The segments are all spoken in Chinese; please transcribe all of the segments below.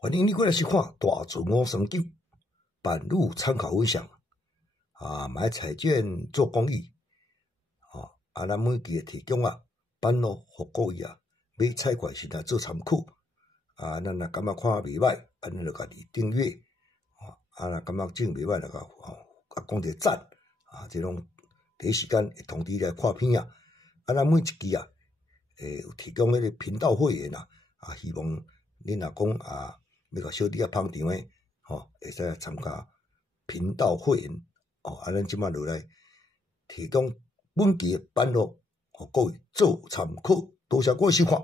欢迎你过来收看大自我三九版路参考分享买彩券做公益咱每期提供版路互各位买彩券时做参考咱若感觉看袂歹，咱就家己订阅若感觉真袂歹，就甲讲一个赞这种第一时间会通知你来看片咱每一期有提供迄个频道会员希望你若讲要甲小弟捧场诶，会使参加频道会员咱即摆落来提供本期诶版路，互各位做参考。多谢各位收看。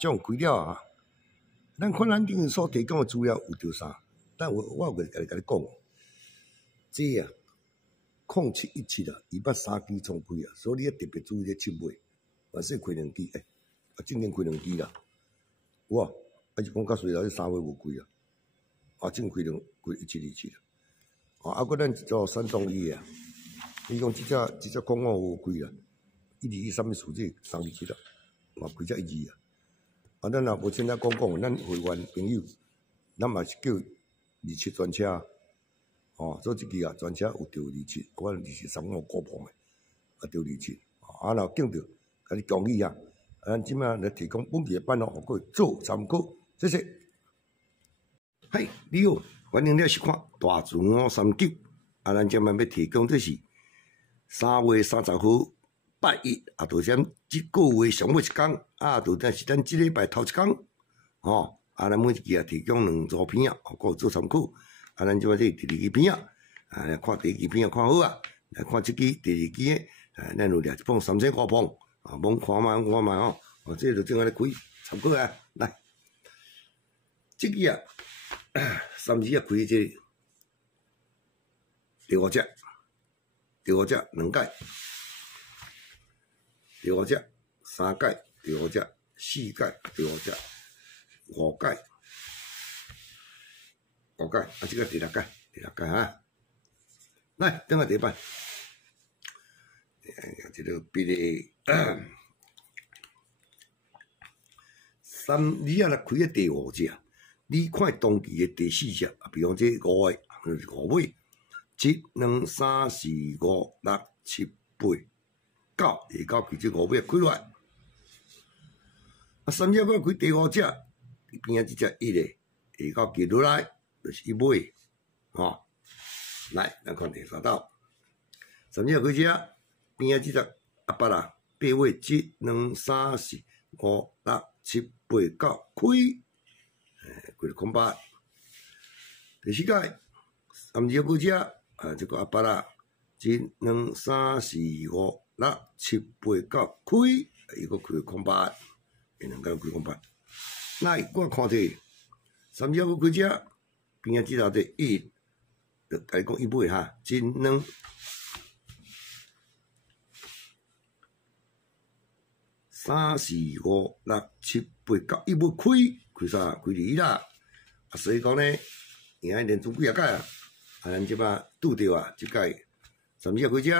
种开了咱看咱顶所提供诶资料有着啥？但我会甲你讲，这0717伊捌3期重开所以你特别注意咧七买，万说开2期正经开2期啦。有是讲较衰啦，迄3月无开正开1727啦。搁咱一组山东伊伊讲即只公案无开啦，121啥物数字327啦，开只1咱若无现在讲，咱会员朋友，咱嘛是叫27专车做即期专车有着27，我2735高磅诶，着27若见着，甲你讲义咱即摆来提供本期诶版互各位做参考，谢谢。嗨，你好，欢迎你收看大自我三九咱即摆要提供这是3月30号拜一就啥即个月上尾一天就是咱即礼拜头一天咱每一期提供2组片互各位做参考咱即摆这第2期片来看第1期片看好来看即期第2期诶咱有掠一磅3500磅罔看卖这就正在咧开参考来即期3日开这第5只2届第5只3届第5只4届第5只5届即个第6届来等下第一版这个比例3日来开的第5只你看当期的第4只比方这5个5尾1、2、3、4、5、6、7、8、9下到其这5尾开落来3日我开第5只边仔即只1个下到记落来就是1尾来咱看第3道3日开只边仔即只8尾1、2、3、4、5、6、7、8、9开开了空8第4届3日开只这个8 1、2、3、4、5、6、7、8、9开伊个开空82个开空8来我看这3日开只边仔即头这1就甲你讲1尾1、2、3、4、5、6、7、8、9，伊要开啥？开2啦。所以讲呢，赢连续几届咱即摆拄着即届3日开只，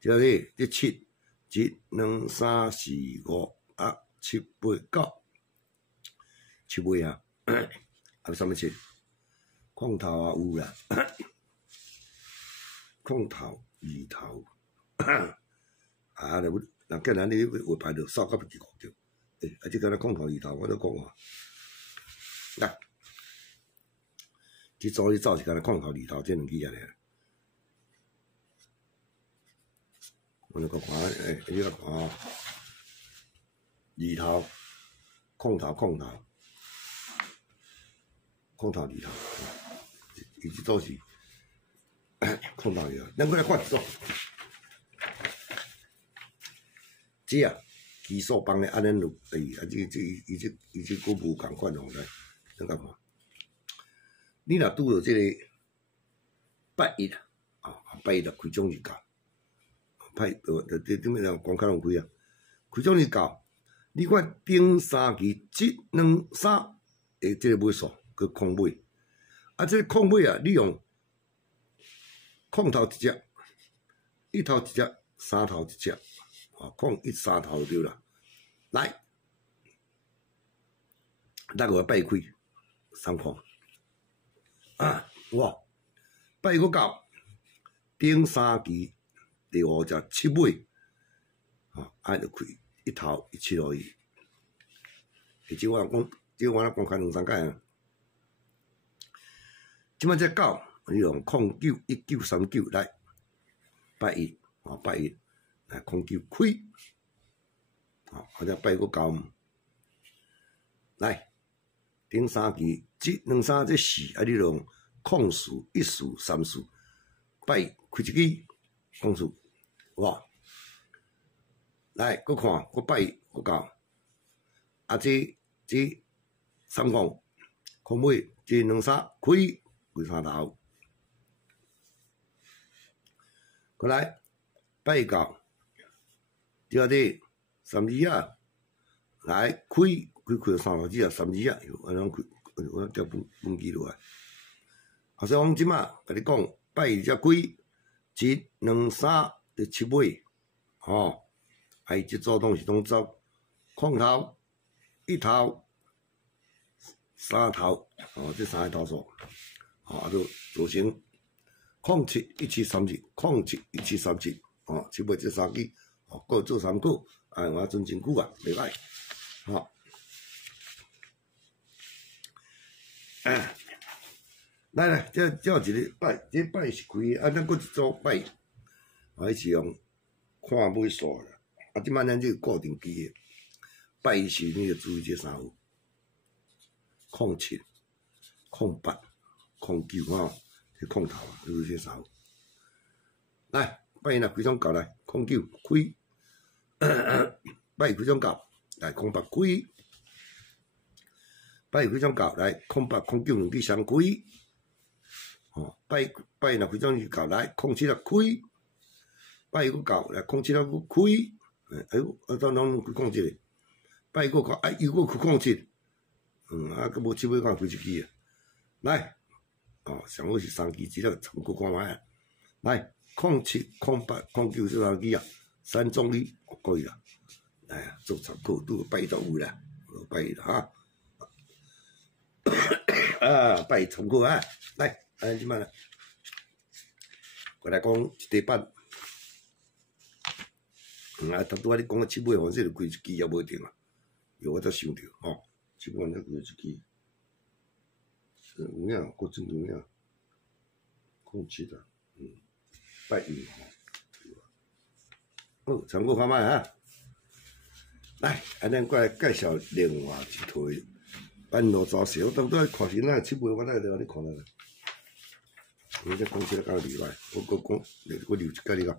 即个这7、1、2、3、4、5、6、7、8、9 7尾啥物7？空头有啦，空头2头人叫咱你会排到扫到不记讲着，即个空头2头我都讲来，即组你走是干空头2头这2支尔。我就讲你来看2头空头2头，伊即组是空头2头，咱过来看一组。这基数放咧安尼落伊这个无共款来，怎讲看？你若拄着这个拜一拜一就开奖日到，这顶面光卡拢开开奖日到，你看顶3期1、2、3诶，这个尾数佮空尾，这个空尾你用空头1只，1头1只，3头1只。空1、3头就对啦。来， 6月拜开3块哇，拜个到顶3期第5只7尾，就开1头1702。即我讲，即我讲开2、3届啊。即摆只狗，你用091939来拜1，拜1来09开，或者拜个到来顶3期，即2、3这4，你用04、14、34拜开一支控数，哇！来，搁看，搁拜搁到，这3块空尾，这2、3开3头，过来拜到，第二底32啊，来开3头子啊，32啊，安尼开，我调本记落来。所以讲即马甲你讲，拜2只开，1、2、3第7尾，伊即组拢是拢走空头、1头、3头，这3个头数，都组成07、1737、07、1737，7尾这3支，各做3个，我存真久啊，袂歹，来，这有一个拜，这拜是开，咱搁一组拜，伊是用看尾数啦。即摆咱这个固定机的拜时，你着注意这3个：07、08、09这空头啊，就是这3个。来，拜若开种到来，09开，拜开种到来08开，拜开种到来08、09 2支相开，拜若开种到来07开，拜个到来07开。哎呦，当拢开控制，拜个到，又个开控制，佮无7尾讲开一支啊。来，上好是3支，只了重复看卖啊。来，07、08、09这3支啊，3种你可以啦。来啊，做参考，拄拜到有啦，拜啦拜参考啊。来，即摆啦，过来讲一地板。拄仔你讲个7尾，反正就开一支也无定啊。有我才想着7尾才开一支，有影，搁真有影，07啊，拜1好，参考看卖啊。来，咱过来介绍另外一套半路走势。我拄仔看是咱7尾，我来你看下。你这讲起来够厉害，我讲，我留一解你讲，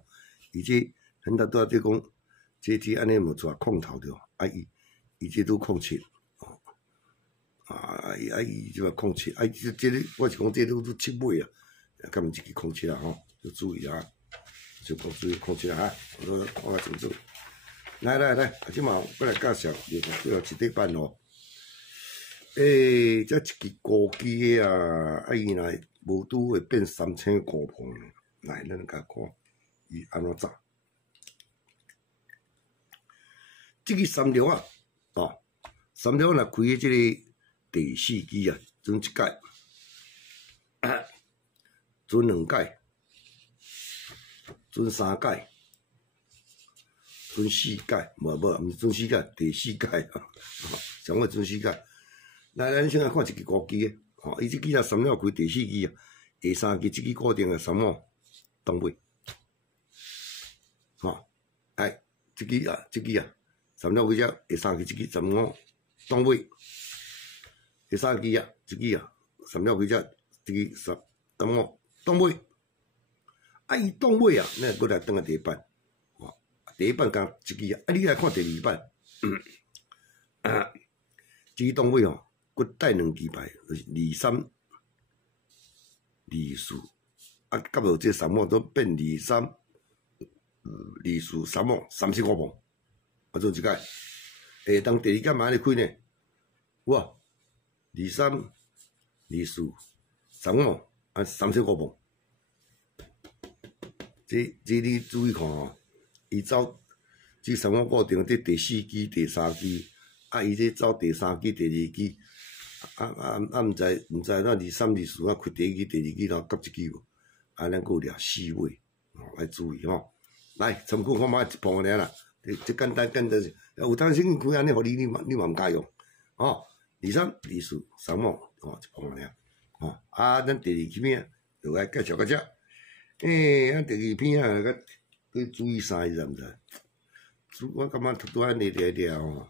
而且。咱拄仔在讲，这题安尼无出来空头着，伊这都07，伊即个07，这个我是讲这都7尾啊，敢毋一支07啊要注意啊，就讲注意07啊，我看较清楚。来，即马我来介绍另外一块板咯。这一支高机的啊，伊若无拄会变3500磅，来，咱甲看伊安怎走。这个3条啊，3条若开即个第4支啊，准1届，准2届，准3届，准4届，毋是准4届，第4届上尾准4届。来，咱先来看一支高机的，伊即支啊3条开第4支啊，下3支即支固定的3毛东尾，即支啊。3条开只下3支即支15东尾，下3支啊，即支啊，3条开只即支15东尾，伊东尾啊，咱过来转个第一版，第一版讲一支啊，你来看第2版，即支东尾佫带2支牌，就是23、24，到落这3毛都变23、24、3毛35磅。做一届，当第2届嘛安尼开呢，哇，23、24、3535磅，这你注意看伊走这3毛固定，这第4支、第3支，伊这走第3支、第2支，毋知咱23、24啊，开第一期、第二期然后夹一期无，咱还有掠4尾，要注意吼。来，参考看卖一磅尔啦，这简单，有当时开安尼，互你嘛毋敢用，吼。23、24、3磅，一磅尔，咱第2期片就来介绍到遮。咱第2篇啊，佮注意啥意思毋知？我感觉拄安尼掠吼，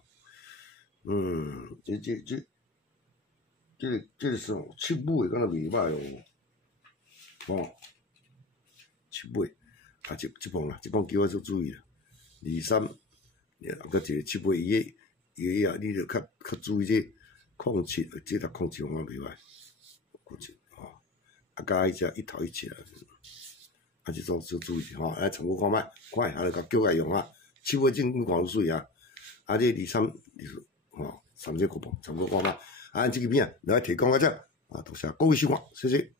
这是7尾，敢若袂歹哦，7尾，一磅啦，一磅叫我做注意啦。23，佮一个7尾，伊个你着较注意这07，这07我袂歹，07加迄只1头1切啊，这种就注意吼，来参考看卖，快，就甲叫来用啊。7尾真看有水啊，这23、24，3.9磅，参考看卖。这个片就来提供到这，多谢各位收看，谢谢。